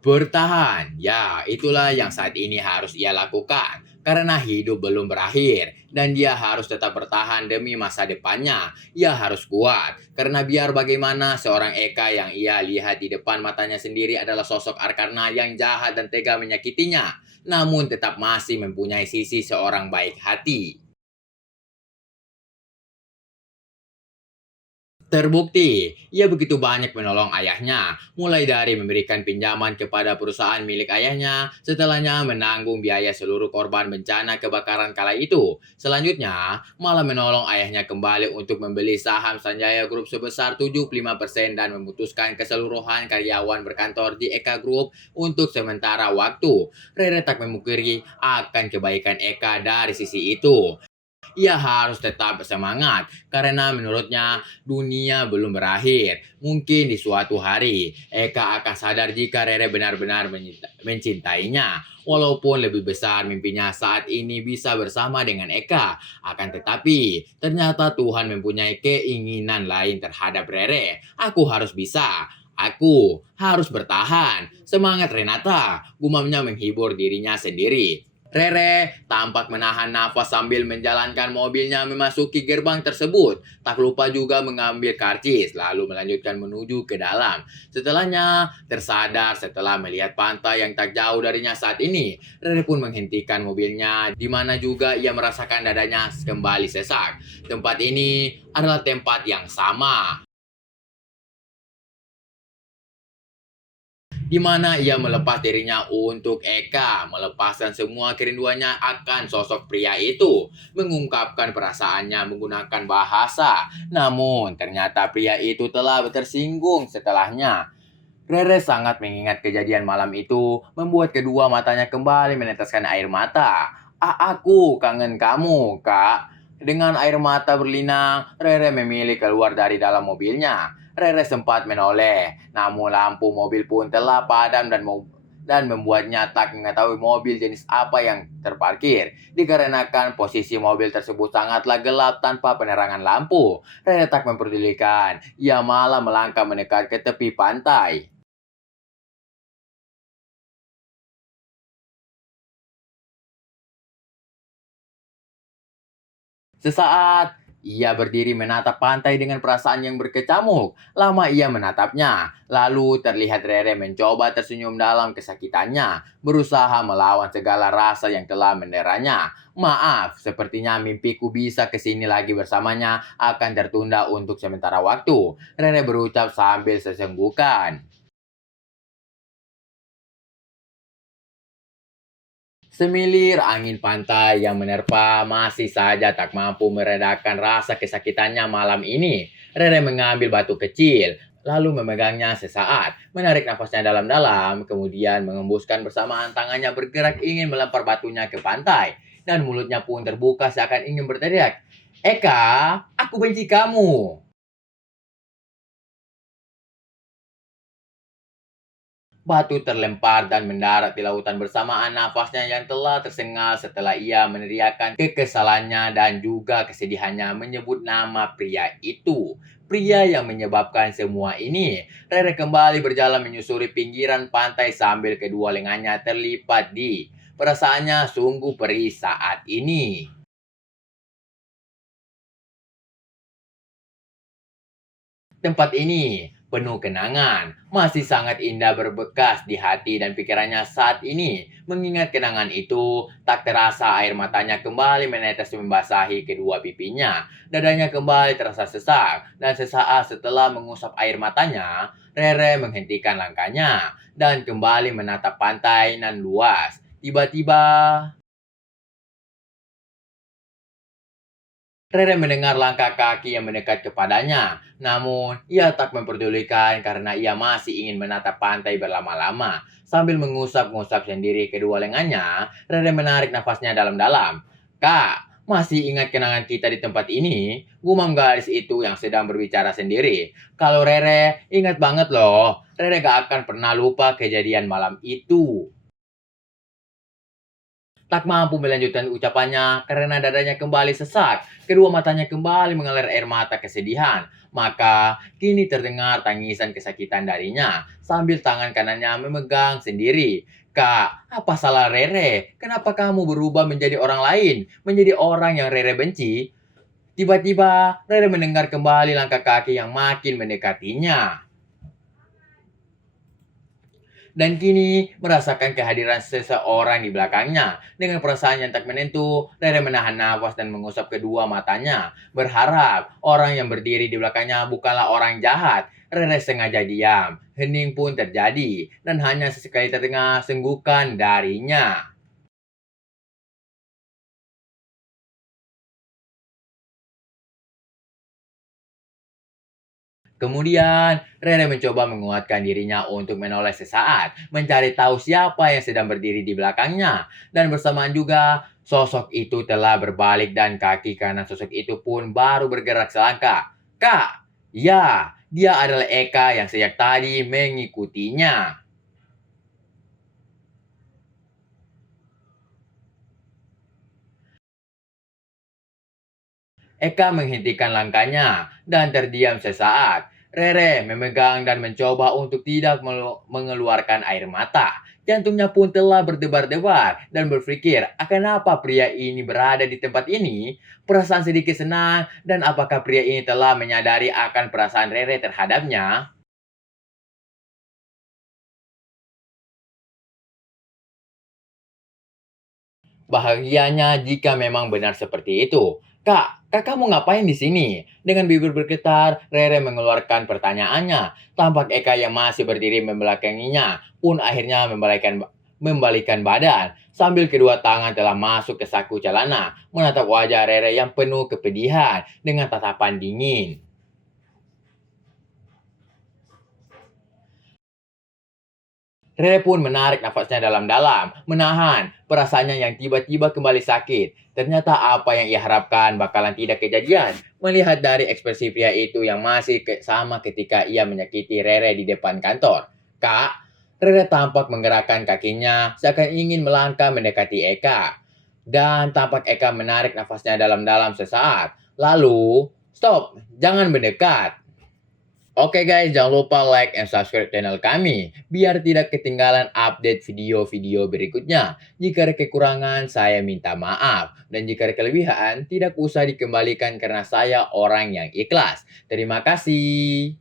Bertahan, ya itulah yang saat ini harus ia lakukan. Karena hidup belum berakhir dan dia harus tetap bertahan demi masa depannya. Ia harus kuat. Karena biar bagaimana seorang Eka yang ia lihat di depan matanya sendiri adalah sosok Arkarna yang jahat dan tega menyakitinya. Namun tetap masih mempunyai sisi seorang baik hati. Terbukti, ia begitu banyak menolong ayahnya, mulai dari memberikan pinjaman kepada perusahaan milik ayahnya, setelahnya menanggung biaya seluruh korban bencana kebakaran kala itu. Selanjutnya, malah menolong ayahnya kembali untuk membeli saham Sanjaya Group sebesar 75% dan memutuskan keseluruhan karyawan berkantor di Eka Group untuk sementara waktu. Rere tak memungkiri akan kebaikan Eka dari sisi itu. Ia harus tetap semangat karena menurutnya dunia belum berakhir. Mungkin di suatu hari Eka akan sadar jika Rere benar-benar mencintainya. Walaupun lebih besar mimpinya saat ini bisa bersama dengan Eka. Akan tetapi, ternyata Tuhan mempunyai keinginan lain terhadap Rere. Aku harus bisa. Aku harus bertahan. Semangat Renata, gumamnya menghibur dirinya sendiri. Rere tampak menahan nafas sambil menjalankan mobilnya memasuki gerbang tersebut. Tak lupa juga mengambil karcis, lalu melanjutkan menuju ke dalam. Setelahnya, tersadar setelah melihat pantai yang tak jauh darinya saat ini. Rere pun menghentikan mobilnya, di mana juga ia merasakan dadanya kembali sesak. Tempat ini adalah tempat yang sama di mana ia melepas dirinya untuk Eka, melepaskan semua kerinduannya akan sosok pria itu, mengungkapkan perasaannya menggunakan bahasa. Namun, ternyata pria itu telah tersinggung setelahnya. Rere sangat mengingat kejadian malam itu, membuat kedua matanya kembali meneteskan air mata. Aku kangen kamu, Kak. Dengan air mata berlinang, Rere memilih keluar dari dalam mobilnya. Rere sempat menoleh, namun lampu mobil pun telah padam dan membuatnya tak mengetahui mobil jenis apa yang terparkir. Dikarenakan posisi mobil tersebut sangatlah gelap tanpa penerangan lampu. Rere tak memperdulikan, ia malah melangkah mendekat ke tepi pantai. Sesaat, ia berdiri menatap pantai dengan perasaan yang berkecamuk. Lama ia menatapnya, lalu terlihat Rere mencoba tersenyum dalam kesakitannya, berusaha melawan segala rasa yang telah menderanya. Maaf, sepertinya mimpiku bisa kesini lagi bersamanya akan tertunda untuk sementara waktu. Rere berucap sambil sesenggukan. Semilir angin pantai yang menerpa masih saja tak mampu meredakan rasa kesakitannya malam ini. Rere mengambil batu kecil, lalu memegangnya sesaat, menarik nafasnya dalam-dalam, kemudian mengembuskan bersamaan tangannya bergerak ingin melempar batunya ke pantai. Dan mulutnya pun terbuka seakan ingin berteriak, Eka, aku benci kamu. Batu terlempar dan mendarat di lautan bersamaan nafasnya yang telah tersengal setelah ia meneriakkan kekesalannya dan juga kesedihannya menyebut nama pria itu. Pria yang menyebabkan semua ini. Rere kembali berjalan menyusuri pinggiran pantai sambil kedua lengannya terlipat di. Perasaannya sungguh perih saat ini. Tempat ini penuh kenangan, masih sangat indah berbekas di hati dan pikirannya saat ini. Mengingat kenangan itu, tak terasa air matanya kembali menetes membasahi kedua pipinya. Dadanya kembali terasa sesak, dan sesaat setelah mengusap air matanya, Rere menghentikan langkahnya dan kembali menatap pantai nan luas. Tiba-tiba, Rere mendengar langkah kaki yang mendekat kepadanya, namun ia tak memperdulikan karena ia masih ingin menatap pantai berlama-lama. Sambil mengusap-ngusap sendiri kedua lengannya, Rere menarik nafasnya dalam-dalam. Kak, masih ingat kenangan kita di tempat ini? Gumam gadis itu yang sedang berbicara sendiri. Kalau Rere, ingat banget loh. Rere gak akan pernah lupa kejadian malam itu. Tak mampu melanjutkan ucapannya karena dadanya kembali sesak. Kedua matanya kembali mengalir air mata kesedihan. Maka kini terdengar tangisan kesakitan darinya sambil tangan kanannya memegang sendiri. Kak, apa salah Rere? Kenapa kamu berubah menjadi orang lain? Menjadi orang yang Rere benci? Tiba-tiba Rere mendengar kembali langkah kaki yang makin mendekatinya. Dan kini merasakan kehadiran seseorang di belakangnya. Dengan perasaan yang tak menentu, Rere menahan nafas dan mengusap kedua matanya. Berharap orang yang berdiri di belakangnya bukanlah orang jahat. Rere sengaja diam. Hening pun terjadi. Dan hanya sesekali terdengar senggukan darinya. Kemudian, Rere mencoba menguatkan dirinya untuk menoleh sesaat, mencari tahu siapa yang sedang berdiri di belakangnya. Dan bersamaan juga, sosok itu telah berbalik dan kaki kanan sosok itu pun baru bergerak selangkah. Kak, ya, dia adalah Eka yang sejak tadi mengikutinya. Eka menghentikan langkahnya dan terdiam sesaat. Rere memegang dan mencoba untuk tidak mengeluarkan air mata. Jantungnya pun telah berdebar-debar dan berpikir, akan apa pria ini berada di tempat ini? Perasaan sedikit senang dan apakah pria ini telah menyadari akan perasaan Rere terhadapnya? Bahagianya jika memang benar seperti itu. Kak, kakak mau ngapain di sini? Dengan bibir bergetar, Rere mengeluarkan pertanyaannya. Tampak Eka yang masih berdiri membelakanginya pun akhirnya membalikan badan. Sambil kedua tangan telah masuk ke saku celana, menatap wajah Rere yang penuh kepedihan dengan tatapan dingin. Rere pun menarik nafasnya dalam-dalam, menahan perasaannya yang tiba-tiba kembali sakit. Ternyata apa yang ia harapkan bakalan tidak kejadian. Melihat dari ekspresi pria itu yang masih sama ketika ia menyakiti Rere di depan kantor. Kak, Rere tampak menggerakkan kakinya seakan ingin melangkah mendekati Eka. Dan tampak Eka menarik nafasnya dalam-dalam sesaat. Lalu, stop, jangan mendekat. Oke guys, jangan lupa like and subscribe channel kami biar tidak ketinggalan update video-video berikutnya. Jika ada kekurangan, saya minta maaf. Dan jika ada kelebihan, tidak usah dikembalikan karena saya orang yang ikhlas. Terima kasih.